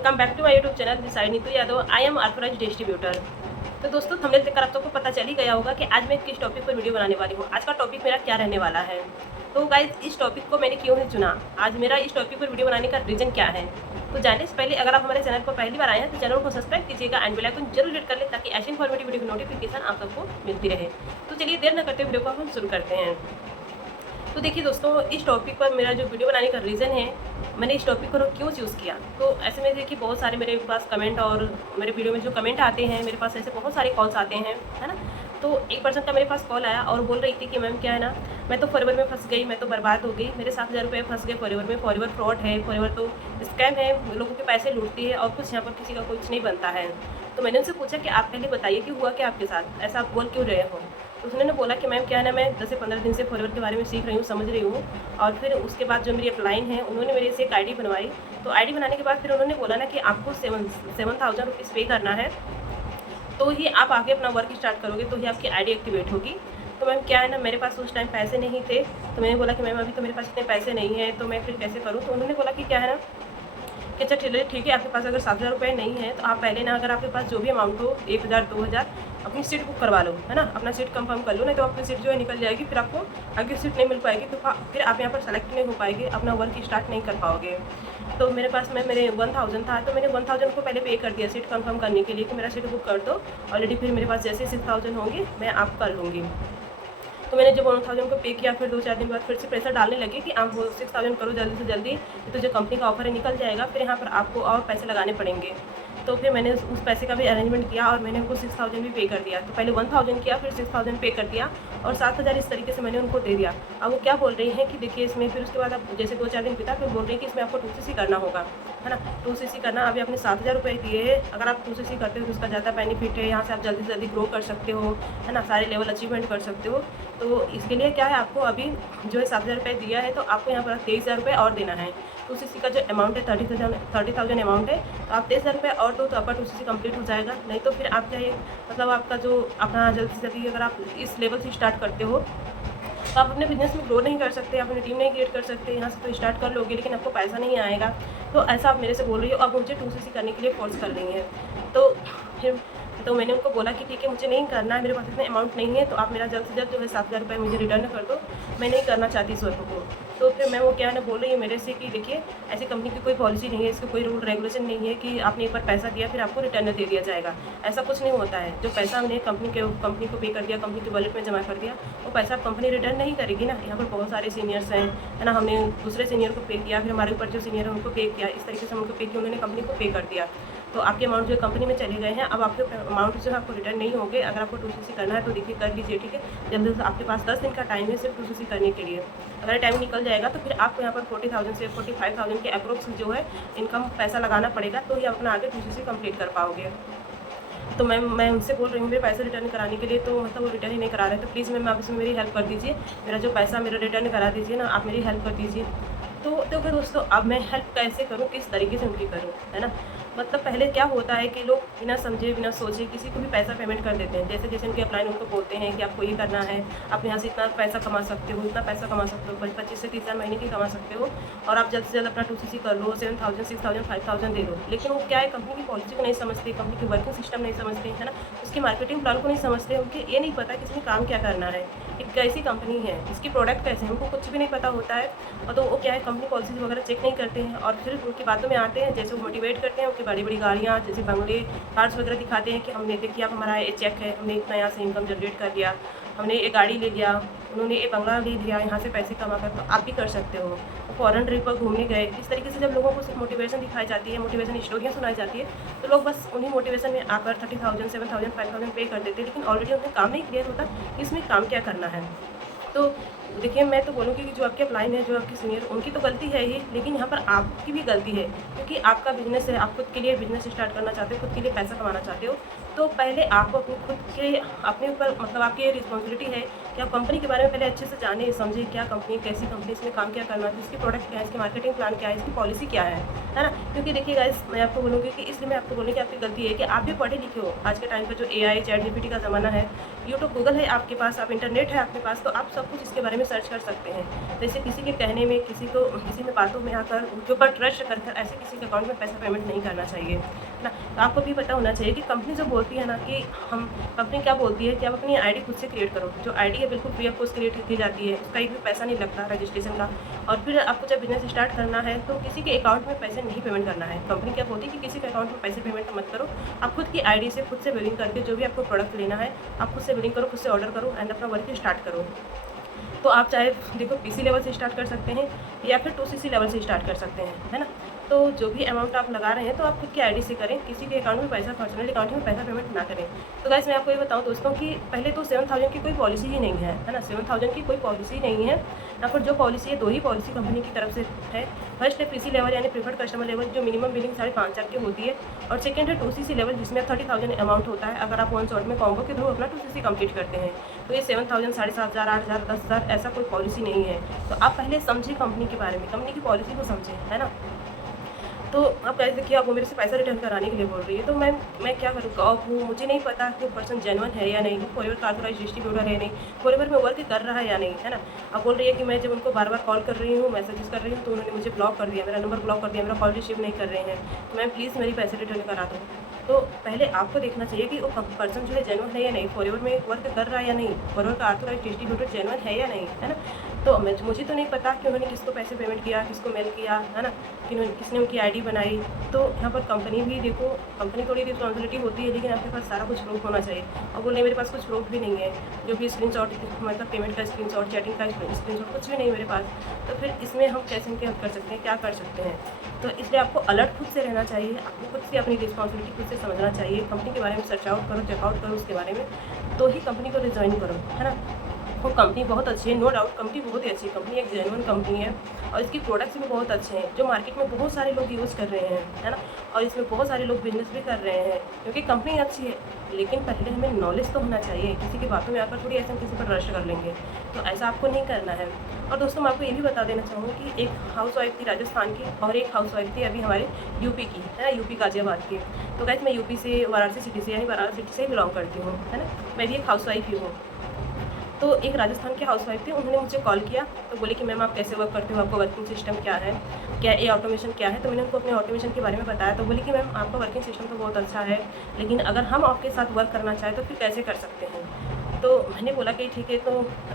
Welcome back to my YouTube channel this I Neetu Yadav. I am authorised distributor. तो दोस्तों, thumbnail देखकर आप सबको पता चल ही गया होगा कि आज मैं किस टॉपिक पर वीडियो बनाने वाली हूँ। आज का टॉपिक मेरा क्या रहने वाला है। तो गाइज, इस टॉपिक को मैंने क्यों ही चुना, आज मेरा इस टॉपिक पर वीडियो बनाने का रीज़न क्या है, तो जानने से पहले अगर आप हमारे चैनल पर पहली बार आए हैं तो चैनल को सब्सक्राइब कीजिएगा एंड बेल आइकन जरूर हिट कर लें ताकि ऐसी इन्फॉर्मेटिव वीडियो की नोटिफिकेशन आप सबको मिलती रहे। तो चलिए देर न करते वीडियो को हम शुरू करते हैं। तो देखिए दोस्तों, इस टॉपिक पर मेरा जो वीडियो बनाने का रीज़न है, मैंने इस टॉपिक को क्यों चूज़ किया, तो ऐसे में देखिए बहुत सारे मेरे पास कमेंट और मेरे वीडियो में जो कमेंट आते हैं, मेरे पास ऐसे बहुत सारे कॉल्स आते हैं, है ना। तो एक पर्सन का मेरे पास कॉल आया और बोल रही थी कि मैम क्या है ना, मैं तो फॉरएवर में फंस गई, मैं तो बर्बाद हो गई, मेरे 7,000 रुपये फंस गए फॉरएवर में। फॉरएवर फ्रॉड है, फॉरएवर तो स्कैम है, लोगों के पैसे लूटती है और कुछ यहाँ पर किसी का कुछ नहीं बनता है। तो मैंने उनसे पूछा कि आप पहले बताइए कि हुआ क्या आपके साथ, ऐसा आप बोल क्यों रहे हो। तो उसने बोला कि मैम क्या है ना, मैं 10 से 15 दिन से फॉरएवर के बारे में सीख रही हूँ, समझ रही हूँ। और फिर उसके बाद जो मेरी अपलाइन है, उन्होंने मेरे से एक आईडी बनवाई। तो आईडी बनाने के बाद फिर उन्होंने बोला ना कि आपको 7,000 रुपीज़ पे करना है, तो ही आप आगे अपना वर्क स्टार्ट करोगे, तो ही आपकी आईडी एक्टिवेट होगी। तो मैम क्या है ना, मेरे पास उस टाइम पैसे नहीं थे, तो मैंने बोला कि मैम अभी तो मेरे पास इतने पैसे नहीं हैं, तो मैं फिर कैसे करूँ। तो उन्होंने बोला कि क्या है ना कि अच्छा चलिए ठीक है, आपके पास अगर 7,000 रुपये नहीं है तो आप पहले ना, अगर आपके पास जो भी अमाउंट हो 1,000 2,000, अपनी सीट बुक करवा लो, है ना, अपना सीट कंफर्म कर लो, नहीं तो आपकी सीट जो है निकल जाएगी, फिर आपको आगे सीट नहीं मिल पाएगी, तो फिर आप यहाँ पर सेलेक्ट नहीं हो पाएंगे, अपना वर्क स्टार्ट नहीं कर पाओगे। तो मेरे पास में मेरे 1,000 था, तो मैंने 1,000 को पहले पे कर दिया सीट कंफर्म करने के लिए कि मेरा सीट बुक कर दो ऑलरेडी, फिर मेरे पास जैसे 6,000 होंगे मैं आप कर लूँगी। तो मैंने जब 1,000 को पे किया, फिर 2-4 दिन बाद फिर से प्रेशर डालने लगे कि आप वो 6,000 करो जल्दी से जल्दी, तो जो कंपनी का ऑफर है निकल जाएगा, फिर यहाँ पर आपको और पैसे लगाने पड़ेंगे। तो फिर मैंने उस पैसे का भी अरेंजमेंट किया और मैंने उनको 6,000 भी पे कर दिया। तो पहले 1,000 किया, फिर 6,000 पे कर दिया और 7,000 इस तरीके से मैंने उनको दे दिया। अब वो क्या बोल रही हैं कि देखिए इसमें, फिर उसके बाद आप जैसे 2-4 दिन बीता, फिर बोल रही हैं कि इसमें आपको 2CC करना होगा, है ना। 2CC करना, अभी आपने 7,000 रुपये दिए हैं, अगर आप 2CC करते हो तो उसका ज़्यादा बेनिफिट है, यहाँ से आप जल्दी से जल्दी ग्रो कर सकते हो, है ना, सारे लेवल अचीवमेंट कर सकते हो। तो इसके लिए क्या है, आपको अभी जो है 7,000 रुपये दिया है, तो आपको यहाँ पर 23,000 रुपये और देना है। 2CC का जो अमाउंट है 30,000 अमाउंट है, तो आप 23,000 रुपये और दो तो आपका 2CC कंप्लीट हो जाएगा। नहीं तो फिर आप चाहे, मतलब आपका जो अपना जल्दी से जल्दी अगर आप इस लेवल से स्टार्ट करते हो तो आप अपने बिजनेस में ग्रो नहीं कर सकते, अपनी टीम नहीं क्रिएट कर सकते। यहाँ से तो स्टार्ट कर लोगे लेकिन आपको पैसा नहीं आएगा। तो ऐसा आप मेरे से बोल रही हो, अब मुझे 2CC करने के लिए फोर्स कर रही हैं। तो मैंने उनको बोला कि ठीक है, मुझे नहीं करना है, मेरे पास इतने अमाउंट नहीं है, तो आप मेरा जल्द से जल्द जो है 7,000 रुपये मुझे रिटर्न कर दो, मैं नहीं करना चाहती इस वर्क को। तो फिर मैं वो क्या है ना बोल रही है मेरे से कि देखिए ऐसी कंपनी की कोई पॉलिसी नहीं है, इसका कोई रूल रेगुलेशन नहीं है कि आपने एक बार पैसा दिया फिर आपको रिटर्न दे दिया जाएगा, ऐसा कुछ नहीं होता है। जो पैसा हमने कंपनी को पे कर दिया, कंपनी के वॉलेट में जमा कर दिया, वो पैसा कंपनी रिटर्न नहीं करेगी ना। यहाँ पर बहुत सारे सीनियर्स हैं, है ना, हमने दूसरे सीनियर को पे किया, फिर हमारे ऊपर जो सीनियर है उनको पे किया, इस तरीके से हम उनको पे किया, उन्होंने कंपनी को पे कर दिया। तो आपके अमाउंट जो कंपनी में चले गए हैं, अब आपके अमाउंट जो है आपको रिटर्न नहीं होंगे। अगर आपको 2CC करना है तो देखिए कर लीजिए, ठीक है, जल्दी से। आपके पास 10 दिन का टाइम है सिर्फ 2CC करने के लिए। अगर टाइम निकल जाएगा तो फिर आपको यहाँ पर 40,000 से 45,000 के अप्रोक्स जो है इनकम पैसा लगाना पड़ेगा, तो ही आप अपना आगे 2CC कंप्लीट कर पाओगे। तो मैं उनसे बोल रही हूँ मेरे पैसे रिटर्न कराने के लिए, तो मतलब वो रिटर्न ही नहीं करा रहे। तो प्लीज़ मैम आप इसमें मेरी हेल्प कर दीजिए, मेरा जो पैसा मेरा रिटर्न करा दीजिए ना, आप मेरी हेल्प कर दीजिए। तो फिर दोस्तों, अब मैं हेल्प कैसे करूँ, किस तरीके से उनकी करूँ, है ना। मतलब पहले क्या होता है कि लोग बिना समझे बिना सोचे किसी को भी पैसा पेमेंट कर देते हैं। जैसे जैसे उनके अपलाइन उनको बोलते हैं कि आपको ये करना है, आप यहाँ से इतना पैसा कमा सकते हो, इतना पैसा कमा सकते हो, 25 से 30,000 महीने की कमा सकते हो, और आप जल्द से जल्द अपना 2CC कर लो, 7,000 6,000 5,000 दे दो। लेकिन वो क्या है, कंपनी की पॉलिसी को नहीं समझते, कंपनी की वर्किंग सिस्टम नहीं समझते, है ना, उसकी मार्केटिंग प्लान को नहीं समझते, उनके ये नहीं पता कि इसमें काम क्या करना है, एक कैसी कंपनी है, इसकी प्रोडक्ट कैसे हैं, उनको कुछ भी नहीं पता होता है। और तो वो क्या है, कंपनी पॉलिसीज वगैरह चेक नहीं करते हैं और फिर उनकी बातों में आते हैं, जैसे वो मोटिवेट करते हैं, उनकी बड़ी बड़ी गाड़ियाँ जैसे बंगले कार्स वगैरह दिखाते हैं कि हमने देखिए आप हमारा ये चेक है, हमने इतना यहाँ से इनकम जनरेट कर लिया, हमने ये गाड़ी ले लिया, उन्होंने ये बंगला ले लिया, यहाँ से पैसे कमा कर, तो आप भी कर सकते हो। फॉरेन ट्रिप पर घूमने गए, इस तरीके से जब लोगों को सिर्फ मोटिवेशन दिखाई जाती है, मोटिवेशन स्टोरियाँ सुनाई जाती है, तो लोग बस उन्हीं मोटिवेशन में आकर 30,000 7,000 5,000 पे कर देते हैं, लेकिन ऑलरेडी उन्हें काम नहीं क्लियर होता कि इसमें काम क्या करना है। तो देखिए, मैं तो बोलूँगी कि जो आपके अपलाइन है, जो आपके सीनियर, उनकी तो गलती है ही, लेकिन यहाँ पर आपकी भी गलती है, क्योंकि आपका बिजनेस है, आप खुद के लिए बिजनेस स्टार्ट करना चाहते हो, खुद के लिए पैसा कमाना चाहते हो, तो पहले आपको अपने खुद के अपने ऊपर, मतलब आपकी ये रिस्पॉन्सिबिलिटी है कि कि आप कंपनी के बारे में पहले अच्छे से जाने समझें, क्या कंपनी, कैसी कंपनी, इसमें काम क्या करना है, इसकी प्रोडक्ट क्या है, इसकी मार्केटिंग प्लान क्या है, इसकी पॉलिसी क्या है ना। क्योंकि देखिए गाइस, मैं आपको बोलूँगी कि इसलिए मैं आपको बोलूँगी कि आपकी गलती है कि आप भी पढ़े लिखे हो। आज के टाइम पर जो AI चैट जीपीटी का ज़माना है, यूट्यूब, गूगल है आपके पास, आप इंटरनेट है आपके पास, तो आप सब कुछ इसके बारे में सर्च कर सकते हैं। जैसे किसी के कहने में, किसी में बातों में आकर उनके ऊपर ट्रस्ट कर ऐसे किसी के अकाउंट में पैसा पेमेंट नहीं करना चाहिए ना। तो आपको भी पता होना चाहिए कि कंपनी जो बोलती है ना, कि कंपनी क्या बोलती है कि आप अपनी आईडी खुद से क्रिएट करो। जो आईडी है बिल्कुल फ्री ऑफ कॉस्ट क्रिएट की जाती है, उसका एक भी पैसा नहीं लगता रजिस्ट्रेशन का। और फिर आपको जब बिजनेस स्टार्ट करना है तो किसी के अकाउंट में पैसे नहीं पेमेंट करना है। कंपनी क्या बोलती है कि किसी के अकाउंट में पैसे पेमेंट मत करो, आप खुद की आईडी से खुद से बिलिंग करके जो भी आपको प्रोडक्ट लेना है आप खुद से बिलिंग करो, खुद से ऑर्डर करो एंड अपना वर्क स्टार्ट करो। तो आप चाहे देखो PC लेवल से स्टार्ट कर सकते हैं या फिर 2CC लेवल से स्टार्ट कर सकते हैं, है ना। तो जो भी अमाउंट आप लगा रहे हैं तो आप खुद की आईडी से करें, किसी के अकाउंट में पैसा, पर्सनल अकाउंट में पैसा पेमेंट ना करें। तो गाइस मैं आपको ये बताऊं दोस्तों कि पहले तो 7000 की कोई पॉलिसी ही नहीं है ना। 7000 की कोई पॉलिसी नहीं है। यहाँ पर जो पॉलिसी है 2 ही पॉलिसी कंपनी की तरफ से है। फर्स्ट है PC लेवल यानी प्रीफर्ड कस्टमर लेवल, जो मिनिमम बिलिंग 5,500 की होती है। और सेकंड है 2CC लेवल, जिसमें 30,000 अमाउंट होता है अगर आप वन शॉट में कॉम्बो के थ्रू अपना 2CC कंप्लीट करते हैं। तो ये 7,000, 7,500, 8,000, 10,000 ऐसा कोई पॉलिसी नहीं है। तो आप पहले समझिए कंपनी के बारे में, कंपनी की पॉलिसी को समझें, है ना। तो अब कैसे देखिए, आप वो मेरे से पैसा रिटर्न कराने के लिए बोल रही है, तो मैं क्या करूँगा। अब वो मुझे नहीं पता कि वो पर्सन जेन्युइन है या नहीं, फॉरएवर का ऑथराइज डिस्ट्रीब्यूटर है नहीं, फॉरएवर में वर्क कर रहा है या नहीं, है ना। अब बोल रही है कि मैं जब उनको बार बार कॉल कर रही हूँ, मैसेजेस कर रही हूँ, तो उन्होंने मुझे ब्लॉक कर दिया, मेरा नंबर ब्लॉक कर दिया, मेरा कॉल रिसीव नहीं कर रहे हैं, तो मैम प्लीज़ मेरी पैसे रिटर्न करा दो। तो पहले आपको देखना चाहिए कि वो पर्सन जो है जेन्युइन है या नहीं, फॉरएवर में वर्क कर रहा है या नहीं, फॉरएवर का ऑथराइज डिस्ट्रीब्यूटर जेन्युइन है या नहीं, है ना। तो मुझे तो नहीं पता कि उन्होंने किसको पैसे पेमेंट किया, किसको मेल किया, है ना, कि किसने उनकी आईडी बनाई। तो यहाँ पर कंपनी भी देखो, कंपनी थोड़ी रिस्पॉन्सिबिलिटी होती है, लेकिन आपके पास सारा कुछ प्रूफ होना चाहिए। और बोले मेरे पास कुछ प्रूफ भी नहीं है, जो भी स्क्रीनशॉट, मतलब पेमेंट का स्क्रीनशॉट, चैटिंग का स्क्रीनशॉट, कुछ भी नहीं मेरे पास। तो फिर इसमें हम कैसे क्या कर सकते हैं, क्या कर सकते हैं। तो इसलिए आपको अलर्ट खुद से रहना चाहिए, आपको खुद से अपनी रिस्पॉन्सिबिलिटी खुद से समझना चाहिए। कंपनी के बारे में सर्च आउट करो, चेकआउट करो उसके बारे में, तो ही कंपनी को रिज्वाइन करो, है ना। वो कंपनी बहुत अच्छी है, नो डाउट कंपनी बहुत ही अच्छी है। कंपनी एक जेन्युइन कंपनी है और इसकी प्रोडक्ट्स भी बहुत अच्छे हैं, जो मार्केट में बहुत सारे लोग यूज़ कर रहे हैं, है ना। और इसमें बहुत सारे लोग बिजनेस भी कर रहे हैं, क्योंकि कंपनी अच्छी है। लेकिन पहले हमें नॉलेज तो होना चाहिए, किसी की बातों में आकर थोड़ी ऐसे हम किसी पर ट्रस्ट कर लेंगे, तो ऐसा आपको नहीं करना है। और दोस्तों मैं आपको ये भी बता देना चाहूँगी कि एक हाउस वाइफ थी राजस्थान की और एक हाउस वाइफ थी अभी हमारे यूपी की, है ना, यूपी गाजियाबाद की। तो गाइस मैं यूपी से, वाराणसी सिटी से, यानी वाराणसी सिटी से बिलोंग करती हूँ, है ना। मैं भी एक हाउस वाइफ ही हूँ। तो एक राजस्थान के हाउस वाइफ थी, उन्होंने मुझे कॉल किया, तो बोले कि मैम आप कैसे वर्क करते हो, आपका वर्किंग सिस्टम क्या है, क्या ये ऑटोमेशन क्या है। तो मैंने उनको अपने ऑटोमेशन के बारे में बताया। तो बोली कि मैम आपका वर्किंग सिस्टम तो बहुत अच्छा है, लेकिन अगर हम आपके साथ वर्क करना चाहें तो फिर कैसे कर सकते हैं। तो मैंने बोला कि ठीक है। तो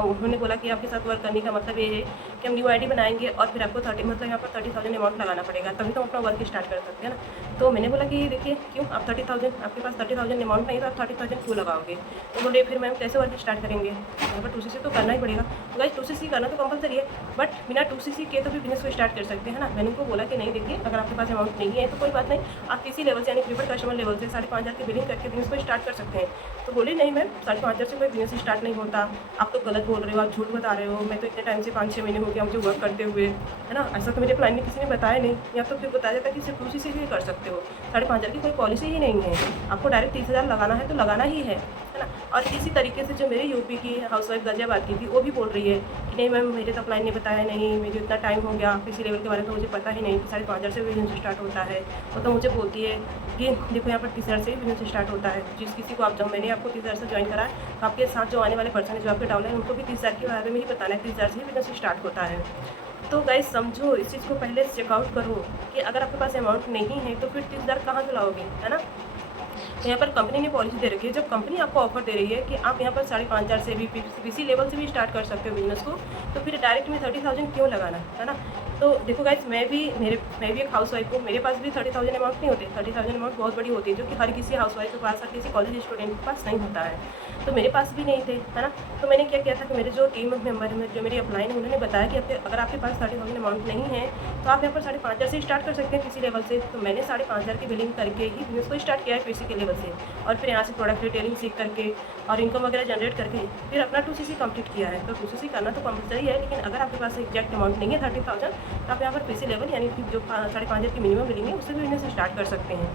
उन्होंने बोला कि आपके साथ वर्क करने का मतलब ये है कि हम न्यू आईडी बनाएंगे और फिर आपको 30 यहाँ पर 30,000 अमाउंट लगाना पड़ेगा, तभी तो हम अपना वर्क स्टार्ट कर सकते हैं ना। तो मैंने बोला कि देखिए क्यों, आप 30,000, आपके पास 30,000 अमाउंट नहीं तो आप 30,000 क्यों लगाओगे। तो बोले फिर मैम कैसे वर्क स्टार्ट करेंगे, यहाँ पर 2CC तो करना ही पड़ेगा। तो गाइस 2CC करना तो कंपलसरी है, बट बिना 2CC के तो भी बिजनेस को स्टार्ट कर सकते हैं ना। मैंने उनको बोला कि नहीं देखिए, अगर आपके पास अमाउंट नहीं है तो कोई बात नहीं, आप PC लेवल से यानी प्रीफर्ड कस्टमर लेवल से 5,500 की बिलिंग करके बिजनेस को स्टार्ट कर सकते हैं। तो बोले नहीं मैम 5,500 से कोई बिजनेस स्टार्ट नहीं होता, आप तो गलत बोल रहे हो, आप झूठ बता रहे हो, मैं तो इतने टाइम से 5-6 महीने हो गया मुझे वर्क करते हुए, है ना। ऐसा तो मेरे प्लान में किसी ने बताया नहीं, या तो फिर बताया जाता कि सिर्फ 2CC ही कर सकते हो, 5,500 की कोई पॉलिसी ही नहीं है, आपको डायरेक्ट 30,000 लगाना है तो लगाना ही है ना। और इसी तरीके से जो मेरे यूपी की हाउसवाइफ गाजियाबाद की थी, वो भी बोल रही है कि नहीं मैम मेरे तो क्लाइंट ने बताया नहीं, मुझे इतना टाइम हो गया, PC लेवल के बारे में तो मुझे पता ही नहीं कि 5,500 से बिजनेस स्टार्ट होता है। वो तो मुझे बोलती है कि देखो यहाँ पर 30,000 से ही बिजनेस स्टार्ट होता है। जिस किसी को आप जब मैंने आपको 30,000 से ज्वाइन करा है, तो आपके साथ जो आने वाले पर्सन है, जो आपके डाउन है, उनको भी 30,000 के बारे में ही बताना है, 30,000 से ही बिजनेस स्टार्ट होता है। तो गाइस समझो, इस चीज़ को पहले चेकआउट करो कि अगर आपके पास अमाउंट नहीं है तो फिर 30,000 कहाँ से लाओगे, है ना। तो यहाँ पर कंपनी ने पॉलिसी दे रखी है, जब कंपनी आपको ऑफर दे रही है कि आप यहाँ पर 5,500 से भी PC लेवल से भी स्टार्ट कर सकते हो बिजनेस को, तो फिर डायरेक्ट में 30,000 क्यों लगाना, है ना। तो देखो गाइस, मैं भी एक हाउस वाइफ हूँ, मेरे पास भी 30,000 अमाउंट नहीं होते। 30,000 अमाउंट बहुत बड़ी होती है, जो कि हर किसी हाउस वाइफ के पास, हर किसी कॉलेज स्टूडेंट के पास नहीं होता है। तो मेरे पास भी नहीं थे, है ना। तो मैंने क्या किया था कि मेरे जो टीम मेंबर में जो मेरी अपलाइन है, उन्होंने बताया कि अगर आपके पास 30,000 अमाउंट नहीं है तो आप यहाँ पर 5,500 से स्टार्ट कर सकते हैं PC लेवल से। तो मैंने 5,500 की बिलिंग करके ही बिजनेस को स्टार्ट किया है PC के लेवल से, और फिर यहाँ से प्रोडक्ट रिटेलिंग सीख करके और इनकम वगैरह जनरेट करके फिर अपना 2CC कंप्लीट किया है। तो 2CC करना तो कंपलसरी है, लेकिन अगर आपके पास एग्जैक्ट अमाउंट नहीं है 30,000, तो आप यहाँ पर PC लेवल यानी कि जो 5,500 की मिनिमम बिलिंग है उससे भी बिजनेस स्टार्ट कर सकते हैं।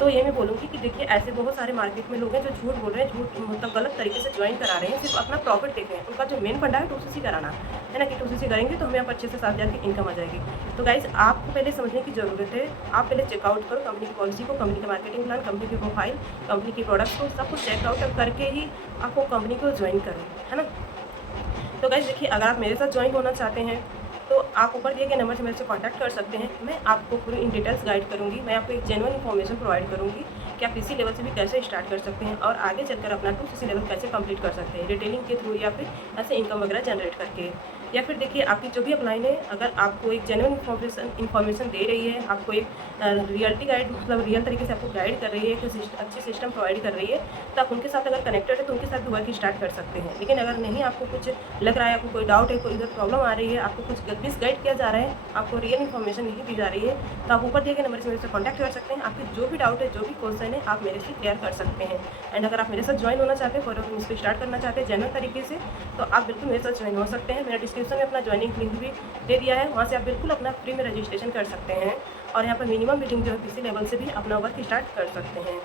तो ये मैं बोलूँगी कि देखिए ऐसे बहुत सारे मार्केट में लोग हैं जो झूठ बोल रहे हैं, झूठ मतलब गलत तरीके से ज्वाइन करा रहे हैं, सिर्फ अपना प्रॉफिट देख रहे हैं। उनका जो मेन फंडा है 2cc कराना है ना, कि 2cc करेंगे तो हमें यहाँ पर 6 से 7 हज़ार की इनकम आ जाएगी। तो गाइस आपको पहले समझने की ज़रूरत है। आप पहले चेकआउट करो कंपनी की पॉलिसी को, कंपनी का मार्केटिंग प्लान, कंपनी की प्रोफाइल, कंपनी की प्रोडक्ट्स को, सब कुछ चेकआउट करके ही आपको कंपनी को ज्वाइन करें, है ना। तो गाइस देखिए अगर आप मेरे साथ ज्वाइन होना चाहते हैं तो आप ऊपर दिए गए नंबर से मेरे से कांटेक्ट कर सकते हैं। मैं आपको पूरी इन डिटेल्स गाइड करूँगी, मैं आपको एक जेन्युइन इन्फॉर्मेशन प्रोवाइड करूँगी कि आप इसी लेवल से भी कैसे स्टार्ट कर सकते हैं और आगे चलकर अपना 2cc लेवल कैसे कंप्लीट कर सकते हैं रिटेलिंग के थ्रू या फिर ऐसे इनकम वगैरह जनरेट करके। या फिर देखिए आपकी जो भी अपलाइन है, अगर आपको एक जेन्युइन इन्फॉर्मेशन दे रही है, आपको एक रियलिटी गाइड मतलब रियल तरीके से आपको गाइड कर रही है, एक अच्छी सिस्टम प्रोवाइड कर रही है, तो आप उनके साथ अगर कनेक्टेड है तो उनके साथ भी वर्क स्टार्ट कर सकते हैं। लेकिन अगर नहीं, आपको कुछ लग रहा है, आपको कोई डाउट है, कोई इधर प्रॉब्लम आ रही है, आपको कुछ मिसगाइड किया जा रहा है, आपको रियल इन्फॉर्मेशन नहीं दी जा रही है, तो आप ऊपर दिए गए नंबर से मेरे से कॉन्टैक्ट कर सकते हैं। आपकी जो भी डाउट है, जो भी क्वेश्चन है, आप मेरे से क्लियर कर सकते हैं। एंड अगर आप मेरे साथ ज्वाइन होना चाहते हैं, फॉर इसको स्टार्ट करना चाहते हैं जेन्युइन तरीके से, तो आप बिल्कुल मेरे साथ ज्वाइन हो सकते हैं। मेरा डिस्क्रिप्शन में अपना ज्वाइनिंग लिंक भी दे दिया है, वहाँ से आप बिल्कुल अपना फ्री में रजिस्ट्रेशन कर सकते हैं और यहाँ पर मिनिमम बिलिंग जो है किसी लेवल से भी अपना वर्क स्टार्ट कर सकते हैं।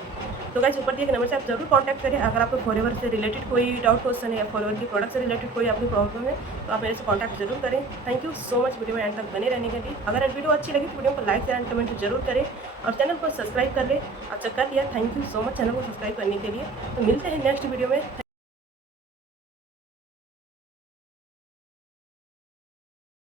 तो गाइस ऊपर दिए गए नंबर से आप जरूर कांटेक्ट करें। अगर आपको फॉरएवर से रिलेटेड कोई डाउट क्वेश्चन है या फॉरएवर की प्रोडक्ट से रिलेटेड कोई आपकी प्रॉब्लम है तो आप मेरे से कांटेक्ट जरूर करें। Thank you so much video में एंड तक बने रहने के लिए। अगर वीडियो अच्छी लगी तो वीडियो को लाइक एंड कमेंट जरूर करें और चैनल को सब्सक्राइब कर लें। अच्छा कर लिया, thank you so much channel को सब्सक्राइब करने के लिए। तो मिलते हैं नेक्स्ट वीडियो में।